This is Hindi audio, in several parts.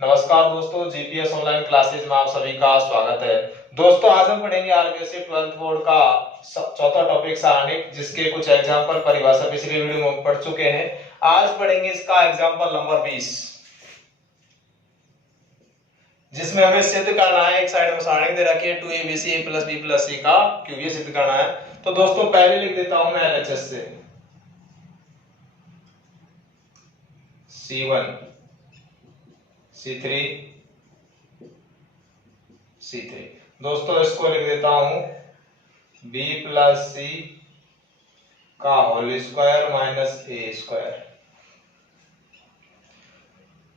नमस्कार दोस्तों, जीपीएस ऑनलाइन क्लासेज में आप सभी का स्वागत है। दोस्तों आज हम पढ़ेंगे आरबीएससी 12th बोर्ड का चौथा टॉपिक सारणिक, जिसके कुछ एग्जाम्पल परिभाषा पिछली वीडियो में पढ़ चुके हैं। आज पढ़ेंगे इसका एग्जाम्पल नंबर 20, जिसमें हमें सिद्ध करना है। एक साइड में सारणिक दे रखी है 2abc + b + c का क्यूब, ये सिद्ध करना है। तो दोस्तों पहले लिख देता हूं मैं एलएचएस से C1 C3 C3। दोस्तों इसको लिख देता हूं b + c का whole square minus a square.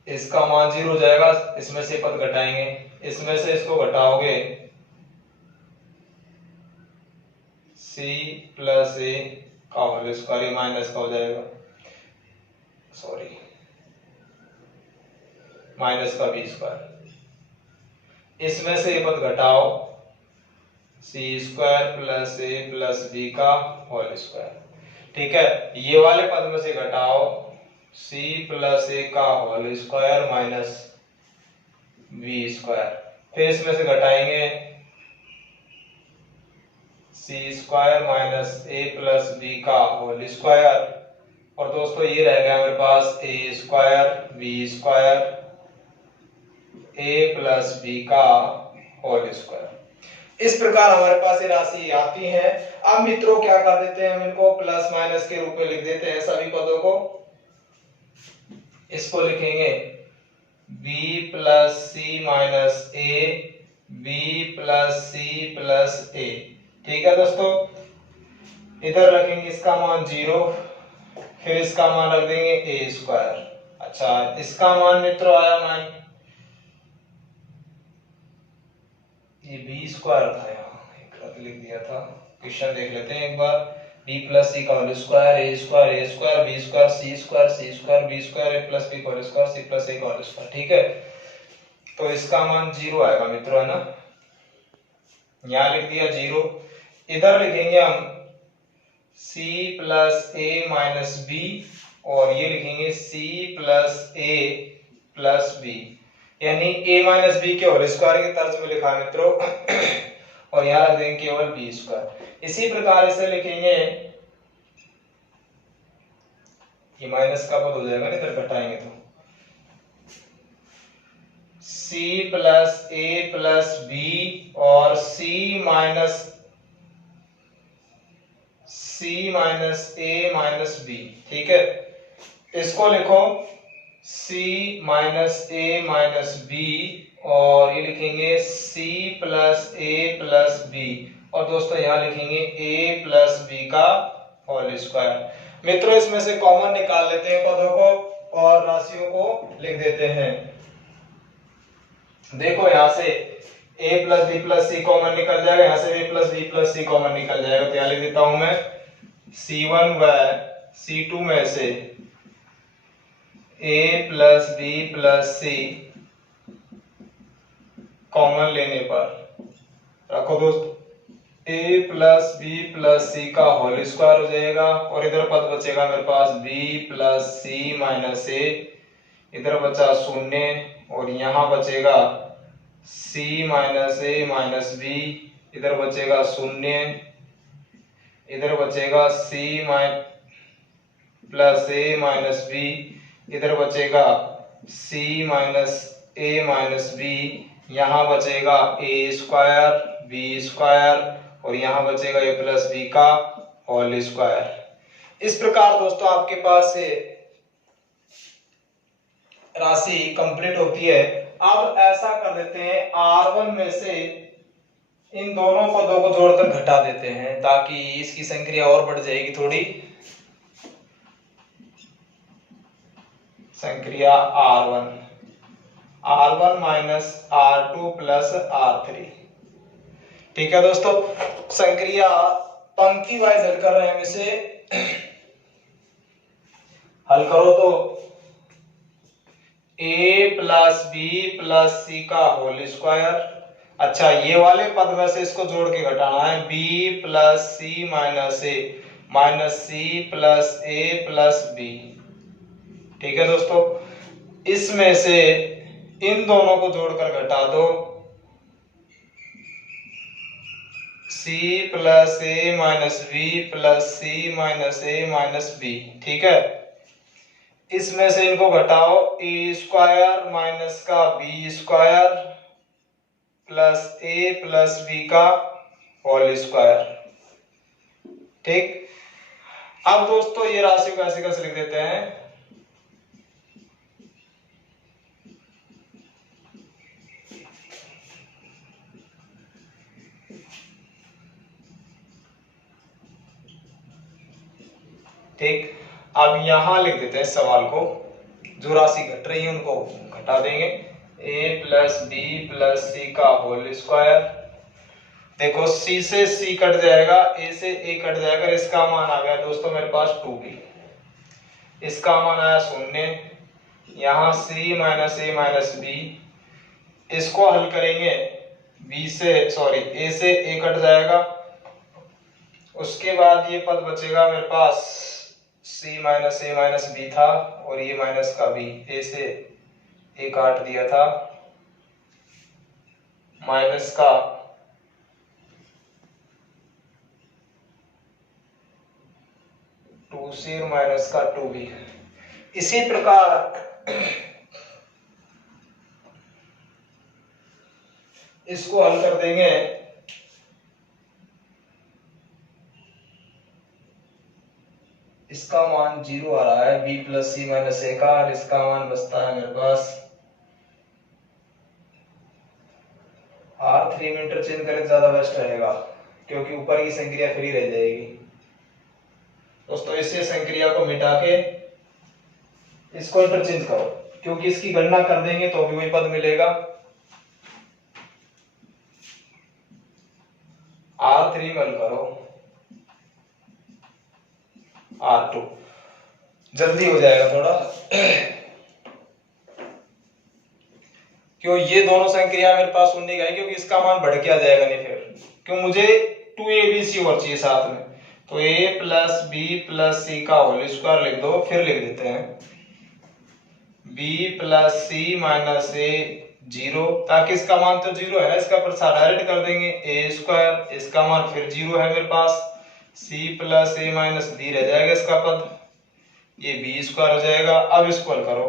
इसका मान 0 हो जाएगा, इसमें से पद घटाएंगे, इसमें से इसको घटाओगे c + a का होल स्क्वायर माइनस का हो जाएगा, सॉरी माइनस का b स्क्वायर। इसमें से पद घटाओ c स्क्वायर + a + b का होल स्क्वायर। ठीक है, ये वाले पद में से घटाओ c + a का whole square minus b square. फिर इसमें से घटाएंगे c square minus a + b का होल स्क्वायर। और दोस्तों ये रह गया मेरे पास a square b square a + b का होल स्क्वायर। इस प्रकार हमारे पास ये राशि आती है। अब मित्रों क्या कर देते हैं, हम इनको प्लस माइनस के रूप में लिख देते हैं सभी पदों को। इसको लिखेंगे b + c - a b + c + a। ठीक है दोस्तों, इधर रखेंगे इसका मान 0, फिर इसका मान रख देंगे a स्क्वायर। अच्छा, इसका मान मित्रों आया मान, ये b स्क्वायर था, यहाँ एक गलत लिख दिया था। क्वेश्चन देख लेते हैं एक बार। b + c का whole square a square b square c square b square a + b का होल स्क्वायर c + a का होल स्क्वायर। ठीक है, तो इसका मान 0 आएगा मित्रों, है ना। यहाँ लिख दिया 0। इधर लिखेंगे हम c + a - b, और ये लिखेंगे c + a + b, यानी a - b के होल स्क्वायर की तर्ज में लिखा है मित्रों। और यहाँ रख देंगे केवल b स्क्वायर। इसी प्रकार से लिखेंगे, ये माइनस का पद हो जाएगा, इधर घटाएंगे तो c + a + b और c - a - b। ठीक है, इसको लिखो c - a - b, और ये लिखेंगे c + a + b, और दोस्तों यहाँ लिखेंगे a + b का होल स्क्वायर। मित्रों इसमें से कॉमन निकाल लेते हैं पदों को और राशियों को लिख देते हैं। देखो यहाँ से a + b + c कॉमन निकल जाएगा, यहाँ से a + b + c कॉमन निकल जाएगा। तो यहाँ लिख देता हूं मैं c1 व c2 में से a + b + c कॉमन लेने पर रखो दोस्तों a + b + c का होल स्क्वायर हो जाएगा, और इधर पद बचेगा मेरे पास b + c - a, इधर बचा 0, और यहाँ बचेगा c - a - b, इधर बचेगा 0, इधर बचेगा c + a - b, इधर बचेगा c - a - b, यहाँ बचेगा a स्क्वायर b स्क्वायर, और यहाँ बचेगा a + b का होल स्क्वायर। इस प्रकार दोस्तों आपके पास से राशि कंप्लीट होती है। अब ऐसा कर देते हैं, r1 में से इन दोनों पदों को जोड़कर घटा देते हैं, ताकि इसकी संक्रिया और बढ़ जाएगी थोड़ी। संक्रिया r1 - r2 + r3। ठीक है दोस्तों, संक्रिया पंक्ति वाइज हल कर रहे हैं हम इसे। हल करो तो a + b + c का होल स्क्वायर। अच्छा, ये वाले पद में से इसको जोड़ के घटाना है, b + c - a c + a + b। ठीक है दोस्तों, इसमें से इन दोनों को जोड़कर घटा दो, c प्लस ए minus B plus C minus ए माइनस बी। ठीक है, इसमें से इनको घटाओ, ए स्क्वायर माइनस का बी स्क्वायर प्लस ए प्लस बी का होल स्क्वायर। ठीक, अब दोस्तों ये राशि को ऐसे कैसे लिख देते हैं, ठीक। अब यहां लिख देते हैं सवाल को, जो राशि घट रही है उनको घटा देंगे, a plus B plus C का होल स्क्वायर। देखो c से c कट जाएगा, a से a कट जाएगा, इसका मान आ गया दोस्तों मेरे पास 2b, इसका मान आया 0। यहाँ c माइनस ए माइनस बी, इसको हल करेंगे, b से सॉरी a से a कट जाएगा, उसके बाद ये पद बचेगा मेरे पास, c माइनस ए माइनस बी था और ये माइनस का b, a से a काट दिया था, माइनस का टू सी और माइनस का 2b। इसी प्रकार इसको हल कर देंगे, इसका मान 0 आ रहा है, b प्लस सी माइनस ए का, और इसका मान बचता है मेरे पास R3 में इंटरचेंज करें ज्यादा बेस्ट रहेगा, क्योंकि ऊपर की संक्रिया फ्री रह जाएगी। दोस्तों इसे संक्रिया को मिटा के इसको इंटरचेंज करो, क्योंकि इसकी गणना कर देंगे तो भी वही पद मिलेगा। R3 में हल करो, R2 जल्दी हो जाएगा थोड़ा, क्यों ये दोनों संक्रिया मेरे पास सुनने गए, क्योंकि इसका मान बढ़ के आ जाएगा नहीं फिर, क्यों मुझे 2abc और चाहिए साथ में, तो a plus B plus C का होल स्क्वायर लिख दो, फिर लिख देते हैं b प्लस सी माइनस ए 0, ताकि इसका मान तो 0 है, इसका प्रसार डायरेक्ट कर देंगे, a स्क्वायर, इसका मान फिर 0 है मेरे पास, c प्लस ए माइनस b रह जाएगा इसका पद, ये b स्क्वायर हो जाएगा। अब इसको हल करो,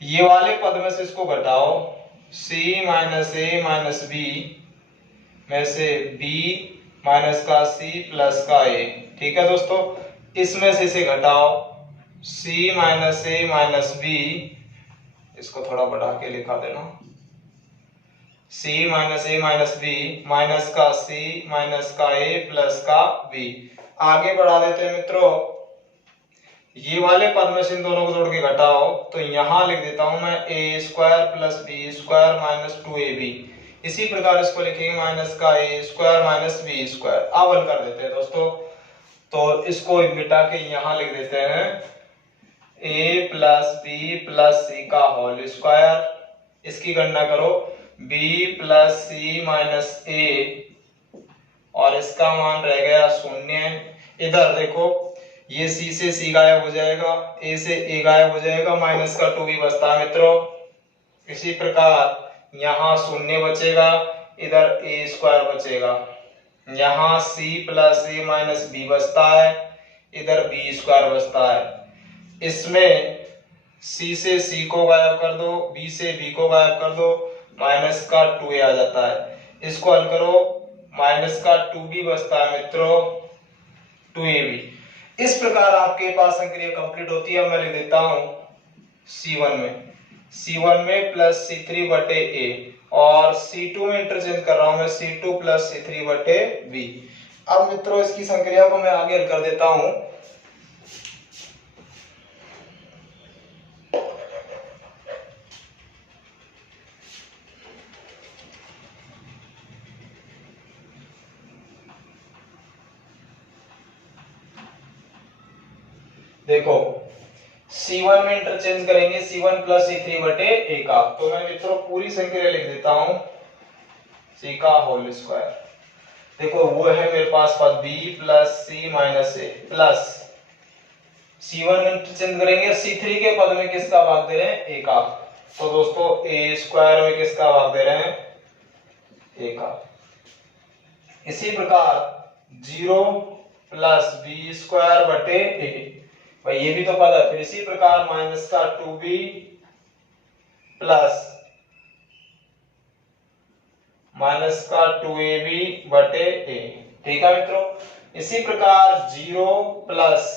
ये वाले पद में से इसको घटाओ, c माइनस ए माइनस बी में से b माइनस का c प्लस का a। ठीक है दोस्तों, इसमें से इसे घटाओ, c माइनस ए माइनस बी, इसको थोड़ा बढ़ा के लिखा देना, c माइनस ए माइनस बी माइनस का c माइनस का a प्लस का b। आगे बढ़ा देते हैं मित्रों, ये वाले पद में से इन दोनों को जोड़ के घटाओ, तो यहां लिख देता हूं मैं a square plus B square minus 2ab। इसी प्रकार इसको लिखेंगे माइनस का a square minus B square. अब हल कर देते हैं दोस्तों, तो इसको मिटा के यहां लिख देते हैं a plus B plus C का होल स्क्वायर, इसकी गणना करो, b plus C minus a, और इसका मान रह गया 0। इधर देखो, ये c से c गायब हो जाएगा, a से a गायब हो जाएगा, माइनस का 2b बचता है मित्रों। इसी प्रकार यहाँ 0 बचेगा, इधर a स्क्वायर बचेगा, यहाँ c plus a minus b बचता है, इधर b स्क्वायर बचता है। इसमें c से c को गायब कर दो, b से b को गायब कर दो, माइनस का 2a आ जाता है। इसको हल करो, माइनस का 2b बचता है मित्रों, 2ab। इस प्रकार आपके पास संक्रिया कंप्लीट होती है। मैं लिख देता हूं C1 में प्लस C3 बटे A, और C2 में इंटरचेंज कर रहा हूं मैं, C2 प्लस C3 बटे B। अब मित्रों इसकी संक्रिया को मैं आगे हल कर देता हूं। देखो C1 में इंटरचेंज करेंगे C1 प्लस C3 बटे A का, तो मैं मित्रों पूरी संक्रिया लिख देता हूं, C का होल स्क्वायर। देखो वो है मेरे पास पद B plus C minus A plus C1 में इंटरचेंज करेंगे, C3 के पद में किसका भाग दे रहे हैं, A का, तो दोस्तों ए स्क्वायर में किसका भाग दे रहे हैं, ए का। इसी प्रकार 0 प्लस बी स्क्वायर बटे ए, भाई ये भी तो पता है। फिर इसी प्रकार माइनस का 2b प्लस माइनस का 2ab बटे ए, ठीक है मित्रों। इसी प्रकार 0 प्लस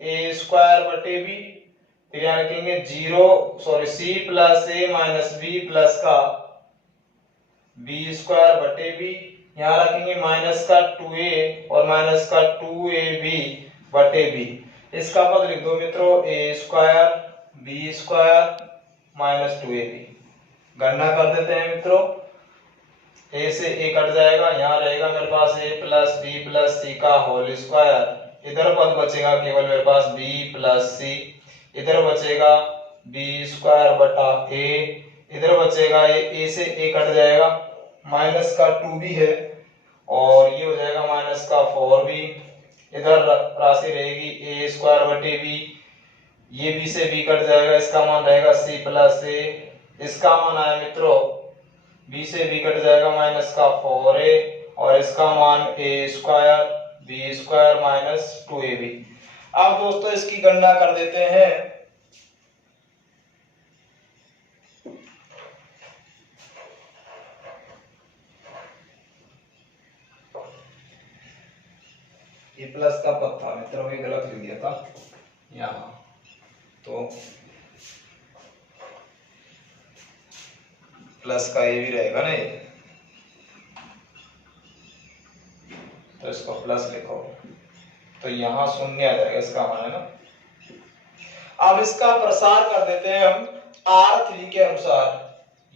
ए स्क्वायर बटे बी, फिर यहां रखेंगे सी प्लस ए माइनस बी प्लस का बी स्क्वायर बटे बी, यहां रखेंगे माइनस का 2a और माइनस का 2ab बटे बी। इसका पद लिख दो मित्रों, a square b square minus 2ab। गणना कर देते हैं मित्रों, ए से ए कट जाएगा, यहाँ रहेगा मेरे पास ए प्लस बी प्लस सी का होल स्क्वायर, इधर पद बचेगा केवल मेरे पास बी प्लस सी, इधर बचेगा बी स्क्वायर बटा ए, इधर बचेगा ए से ए कट जाएगा, माइनस का 2b है और ये हो जाएगा माइनस का 4b, इधर राशि रहेगी ए स्क्वायर बटे बी, ये बी से बी कट जाएगा, इसका मान रहेगा सी प्लस ए, इसका मान आया मित्रों बी से बी कट जाएगा माइनस का 4a और इसका मान a square b square minus 2ab। अब दोस्तों इसकी गणना कर देते हैं। ये प्लस का पद था मित्रों, ये गलत लिख दिया था यहाँ, तो प्लस का ये भी रहेगा ना, ये तो इसको प्लस लिखो, तो यहाँ शून्य आ जाएगा, इसका मान है ना। अब इसका प्रसार कर देते हैं हम R3 के अनुसार,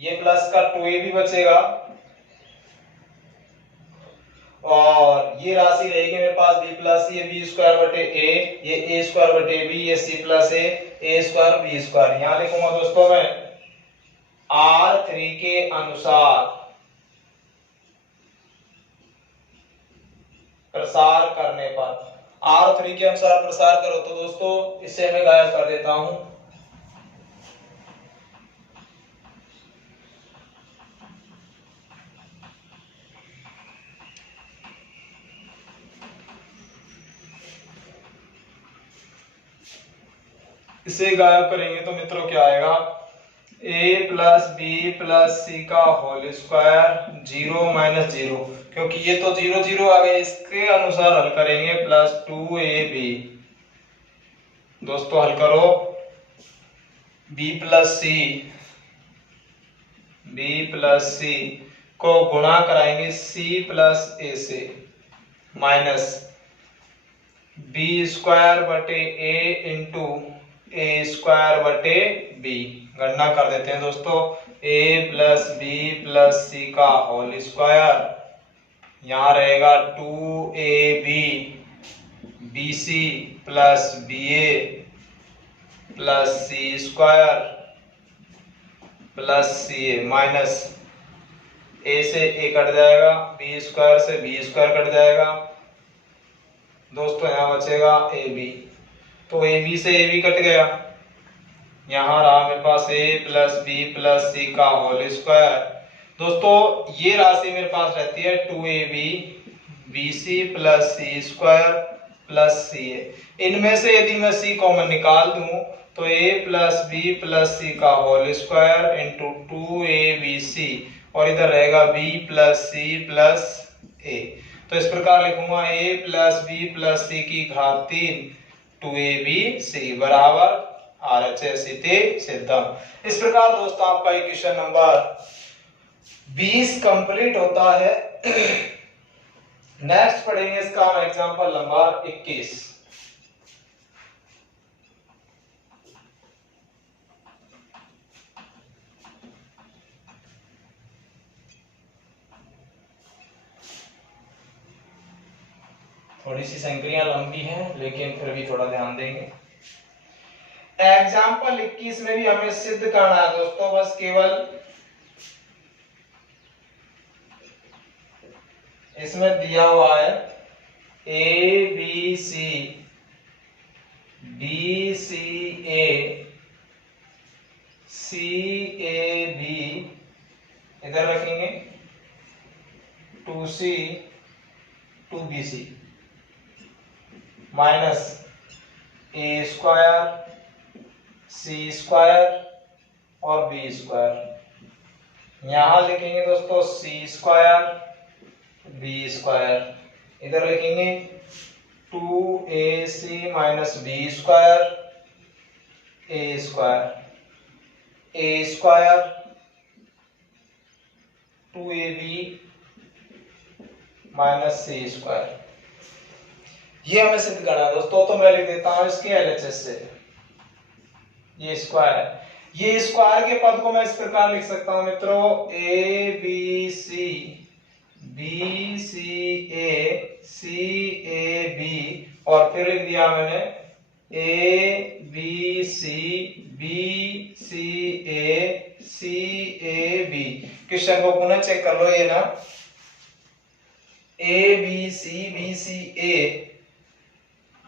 ये प्लस का 2a भी बचेगा और ये राशि रहेगी मेरे पास b प्लस ये बी स्क्वायर बटे ए, ये ए स्क्वायर बटे बी, ये सी प्लस ए स्क्वायर बी स्क्वायर। यहां लिखूंगा दोस्तों मैं R3 के अनुसार प्रसार करने पर, R3 के अनुसार प्रसार करो तो दोस्तों इसे मैं गायब कर देता हूं। इसे गायब करेंगे तो मित्रों क्या आएगा, a plus B plus C का होल स्क्वायर 0 माइनस 0, क्योंकि ये तो 0 0 आ गए, इसके अनुसार हल करेंगे प्लस 2ab। दोस्तों हल करो, b प्लस सी को गुणा कराएंगे c प्लस a से, माइनस बी स्क्वायर बटे a इंटू ए स्क्वायर बटे बी। गणना कर देते हैं दोस्तों, a plus B plus C का होल स्क्वायर, यहाँ रहेगा 2ab bc plus ba plus C square plus ca, minus a से a कट जाएगा, b स्क्वायर से b स्क्वायर कट जाएगा दोस्तों, यहाँ बचेगा ab, तो ab से ab कट गया, यहाँ रहा मेरे पास a plus B plus C का होल स्क्वायर। दोस्तों ये राशि मेरे पास रहती है 2ab bc plus C square plus ca, इनमें से यदि मैं c कॉमन निकाल दूं तो a plus B plus C का होल स्क्वायर इंटू 2abc और इधर रहेगा b plus C plus a। तो इस प्रकार लिखूंगा a plus B plus C की घात 3 2abc बराबर RHS इति सिद्धम। इस प्रकार दोस्तों आपका क्वेश्चन नंबर 20 कंप्लीट होता है। नेक्स्ट पढ़ेंगे इसका एग्जांपल नंबर 21। थोड़ी सी संक्रिया लंबी है लेकिन फिर भी थोड़ा ध्यान देंगे। एग्जाम्पल 21 में भी हमें सिद्ध करना है दोस्तों, बस केवल इसमें दिया हुआ है A B C D C A CAB इधर रखेंगे, 2C 2BC minus A square C square और B स्क्वायर। यहां लिखेंगे दोस्तों C स्क्वायर B स्क्वायर, इधर लिखेंगे 2AC minus B square A square, A square 2AB minus C square. ये हमें सिद्ध करना है दोस्तों, तो मैं लिख देता हूं इसके LHS से। ये स्क्वायर के पद को मैं इस प्रकार लिख सकता हूं मित्रों, ABC BCA CAB और फिर लिख दिया मैंने ABC BCA CAB। क्वेश्चन को पुनः चेक कर लो, ये ना ABC BCA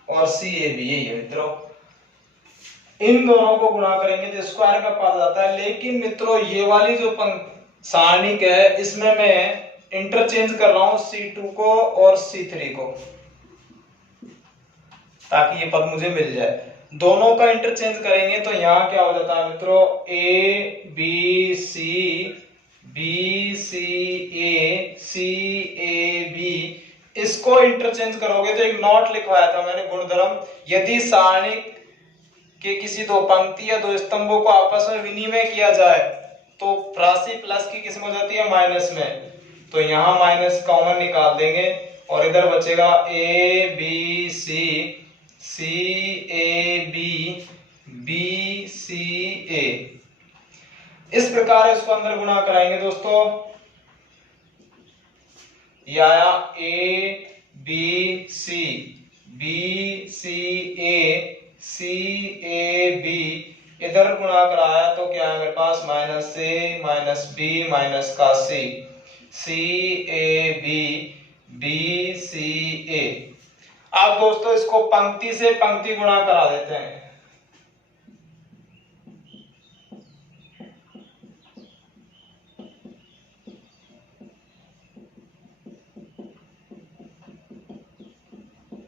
और CAB यही है मित्रों। इन दोनों को गुणा करेंगे तो स्क्वायर का पद आता है। लेकिन मित्रों ये वाली जो सारणिक है इसमें मैं इंटरचेंज कर रहा हूं C2 को और C3 को, ताकि ये पद मुझे मिल जाए। दोनों का इंटरचेंज करेंगे तो यहां क्या हो जाता है मित्रों, ABC BCA CAB। इसको इंटरचेंज करोगे तो एक नोट लिखवाया था मैंने गुणधर्म, यदि सारणिक के किसी दो पंक्ति या दो स्तंभों को आपस में विनिमय किया जाए तो राशि प्लस की किस्म हो जाती है माइनस में, तो यहां माइनस कॉमन निकाल देंगे और इधर बचेगा ABC CAB BCA। इस प्रकार इसको अंदर गुणा कराएंगे दोस्तों। ये आया ABC BCA CAB, इधर गुणा कराया तो क्या है मेरे पास, minus A minus B minus का C CAB BCA। अब दोस्तों इसको पंक्ति से पंक्ति गुणा करा देते हैं।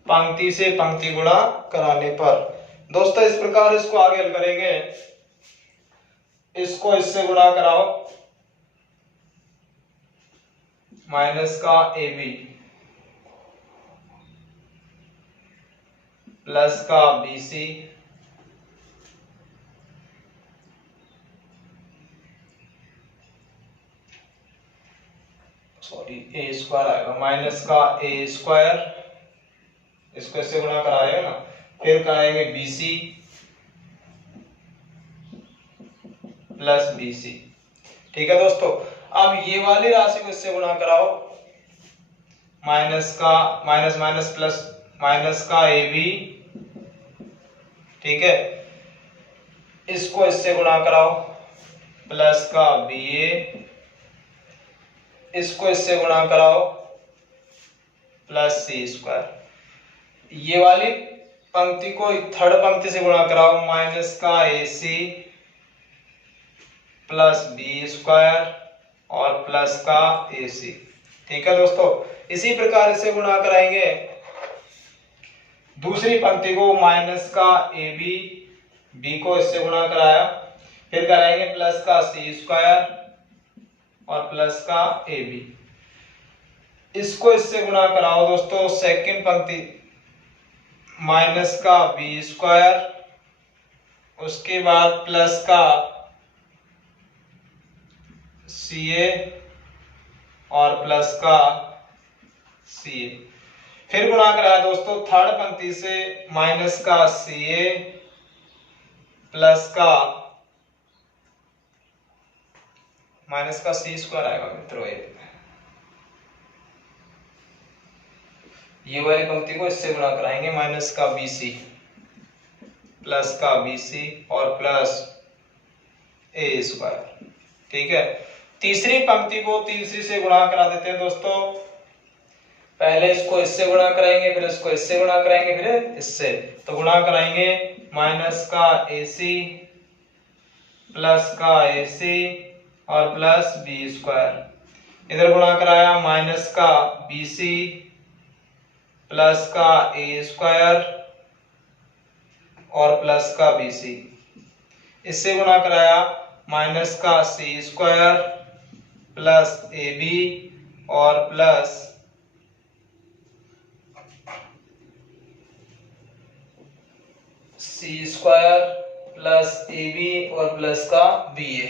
पंक्ति से पंक्ति गुणा कराने पर दोस्तों इस प्रकार इसको आगे हल करेंगे। इसको इससे गुणा कराओ, माइनस का AB प्लस का BC A स्क्वायर आएगा, माइनस का A स्क्वायर, इसको इससे गुणा करा रहे हैं ना, फिर कराएंगे BC प्लस BC। ठीक है दोस्तों, अब ये वाली राशि को इससे गुणा कराओ, माइनस का माइनस माइनस प्लस माइनस का AB, ठीक है, इसको इससे गुणा कराओ, प्लस का BA, इसको इससे गुणा कराओ, प्लस C स्क्वायर। ये वाली पंक्ति को थर्ड पंक्ति से गुणा कराओ, माइनस का AC प्लस B स्क्वायर और प्लस का AC। ठीक है दोस्तों, इसी प्रकार से गुणा कराएंगे दूसरी पंक्ति को, माइनस का AB, B को इससे गुणा कराया, फिर कराएंगे प्लस का C स्क्वायर और प्लस का AB। इसको इससे गुणा कराओ दोस्तों, सेकंड पंक्ति माइनस का B स्क्वायर, उसके बाद प्लस का CA और प्लस का CA। फिर गुणा कराया दोस्तों थर्ड पंक्ति से, माइनस का CA प्लस का माइनस का C स्क्वायर आएगा मित्रों। ये वाली पंक्ति को इससे गुणा कराएंगे, माइनस का BC प्लस का BC और प्लस A स्क्वायर। ठीक है, तीसरी पंक्ति को तीसरी से गुणा करा देते हैं दोस्तों। पहले इसको इससे गुणा कराएंगे, फिर इसको इससे गुणा कराएंगे, फिर इससे, तो गुणा कराएंगे माइनस का AC प्लस का AC और प्लस बी स्क्वायर। इधर गुणा कराया माइनस का BC प्लस का A स्क्वायर और प्लस का BC। इससे गुणा कराया माइनस का C स्क्वायर प्लस AB और plus C square plus AB और प्लस का BA।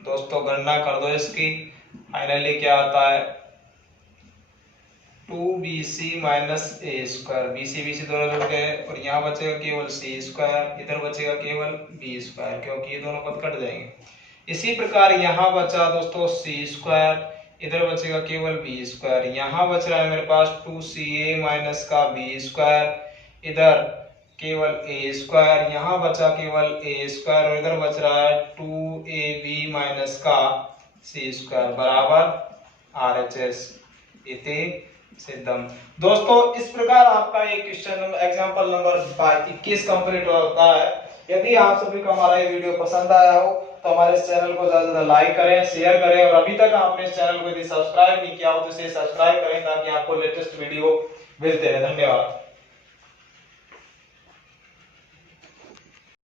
दोस्तों गणना कर दो इसकी, फाइनली क्या आता है 2BC minus A square. BC दोनों जुड़ गए और यहाँ बचेगा केवल C स्क्वायर, इधर बचेगा केवल B स्क्वायर क्योंकि ये दोनों पद कट जाएंगे। इसी प्रकार यहाँ बचा दोस्तों C स्क्वायर, इधर बचेगा केवल B स्क्वायर। यहाँ बच रहा है मेरे पास 2CA माइनस का B स्क्वायर, इधर केवल A स्क्वायर, यहाँ बचा केवल A स्क्वायर और इधर बच रहा है 2AB माइनस का C स्क्वायर बराबर RHS इति सिद्धम। दोस्तों इस प्रकार आपका ये क्वेश्चन एग्जांपल नंबर 21 कंप्लीट होता है। यदि आप सभी को हमारा ये वीडियो पसंद आया हो तो हमारे इस चैनल को ज्यादा से ज्यादा लाइक करें, शेयर करें और अभी तक आपने इस चैनल को यदि सब्सक्राइब नहीं किया हो तो इसे सब्सक्राइब करें ताकि आपको लेटेस्ट वीडियो मिलते रहे। धन्यवाद।